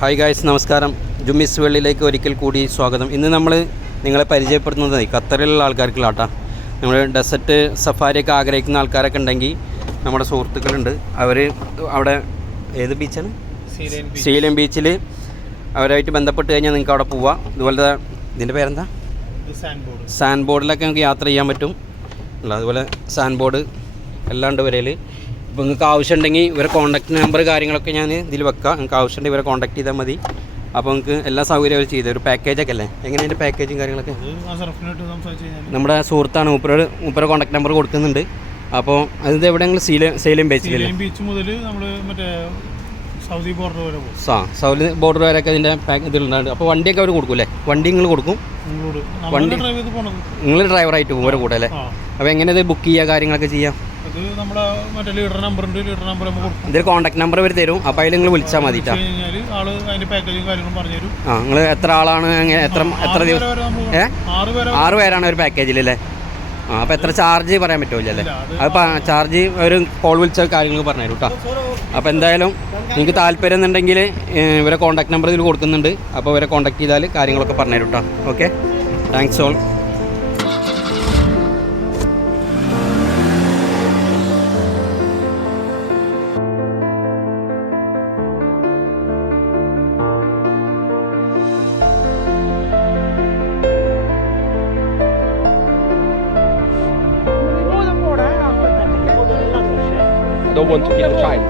Hi guys, നമസ്കാരം. ജുമിസ് വേൾഡിലേക്ക് ഒരിക്കൽ കൂടി സ്വാഗതം. ഇന്ന് നമ്മൾ നിങ്ങളെ പരിചയപ്പെടുത്തുന്നത് ഖത്തറിലുള്ള ആൾക്കാർക്കുള്ളാട്ടാ. നമ്മൾ ഡെസേർട്ട് സഫാരിയൊക്കെ ആഗ്രഹിക്കുന്ന ആൾക്കാരൊക്കെ ഉണ്ടെങ്കിൽ നമ്മുടെ സുഹൃത്തുക്കളുണ്ട്. അവർ അവിടെ ഏത് ബീച്ചാണ്? സീലം ബീച്ചിൽ അവരായിട്ട് ബന്ധപ്പെട്ട് കഴിഞ്ഞാൽ നിങ്ങൾക്ക് അവിടെ പോവാം. ഇതുപോലത്തെ ഇതിൻ്റെ പേരെന്താ, സാൻഡ് ബോർഡിലൊക്കെ നമുക്ക് യാത്ര ചെയ്യാൻ പറ്റും. അതുപോലെ സാൻഡ് ബോർഡ് എല്ലാം ഉണ്ട് വരയിൽ. ഇപ്പോൾ നിങ്ങൾക്ക് ആവശ്യമുണ്ടെങ്കിൽ ഇവരെ കോൺടാക്ട് നമ്പർ കാര്യങ്ങളൊക്കെ ഞാൻ ഇതിൽ വെക്കാം. നിങ്ങൾക്ക് ആവശ്യമുണ്ടെങ്കിൽ ഇവരെ കോൺടാക്ട് ചെയ്താൽ മതി. അപ്പോൾ നിങ്ങൾക്ക് എല്ലാ സൗകര്യവും അവർ ചെയ്തു ഒരു പാക്കേജൊക്കെ അല്ലേ. എങ്ങനെ അതിൻ്റെ പാക്കേജും കാര്യങ്ങളൊക്കെ നമ്മുടെ സുഹൃത്താണ്, മൂപ്പര കോൺടാക്ട് നമ്പർ കൊടുക്കുന്നുണ്ട്. അപ്പോൾ അത് എവിടെയെങ്കിലും സീലം ബീച്ചിലല്ലേ, ബീച്ച് മുതൽ നമ്മൾ മറ്റേ സൗദി ബോർഡർ വരെ പോകും. സൗദി ബോർഡർ വരെയൊക്കെ ഇതിൻ്റെ ഇതിലുണ്ടാകും. അപ്പോൾ വണ്ടിയൊക്കെ അവർ കൊടുക്കും അല്ലേ? വണ്ടി നിങ്ങൾ കൊടുക്കും? വണ്ടി നിങ്ങൾ ഡ്രൈവറായിട്ട് പോകും അവരെ കൂടെ അല്ലേ? അപ്പോൾ എങ്ങനെ ഇത് ബുക്ക് ചെയ്യുക കാര്യങ്ങളൊക്കെ ചെയ്യാം? ഇത് നമ്മുടെ മറ്റേ ലീഡർ നമ്പർ ഉണ്ട്, ലീഡർ നമ്പർ നമ്മൾ കൊടുക്കും. ഇതിൽ കോൺടാക്ട് നമ്പർ അവർ തരും. അപ്പോൾ അതിൽ നിങ്ങൾ വിളിച്ചാൽ മതിട്ടാ. ആള് അതിന്റെ പാക്കേജും കാര്യങ്ങളും പറഞ്ഞു തരും. നിങ്ങൾ എത്ര ആളാണ്, എങ്ങനെ എത്ര ദിവസം? 6 പേരാണ് ഒരു പാക്കേജിലല്ലേ? അപ്പോൾ എത്ര ചാർജ് പറയാൻ പറ്റുമല്ലോ അല്ലേ? അത് ചാർജ് ഒരു കോൾ വിളിച്ച കാര്യങ്ങൾ പറഞ്ഞു തരും കേട്ടോ. അപ്പോൾ എന്തായാലും നിങ്ങൾക്ക് താല്പര്യം എന്നുണ്ടെങ്കിൽ ഇവരെ കോൺടാക്ട് നമ്പർ ഇതിൽ കൊടുക്കുന്നുണ്ട്. അപ്പോൾ ഇവരെ കോൺടാക്ട് ചെയ്താൽ കാര്യങ്ങളൊക്കെ പറഞ്ഞു തരും കേട്ടോ. Okay, thanks all. Don't want to kill the child.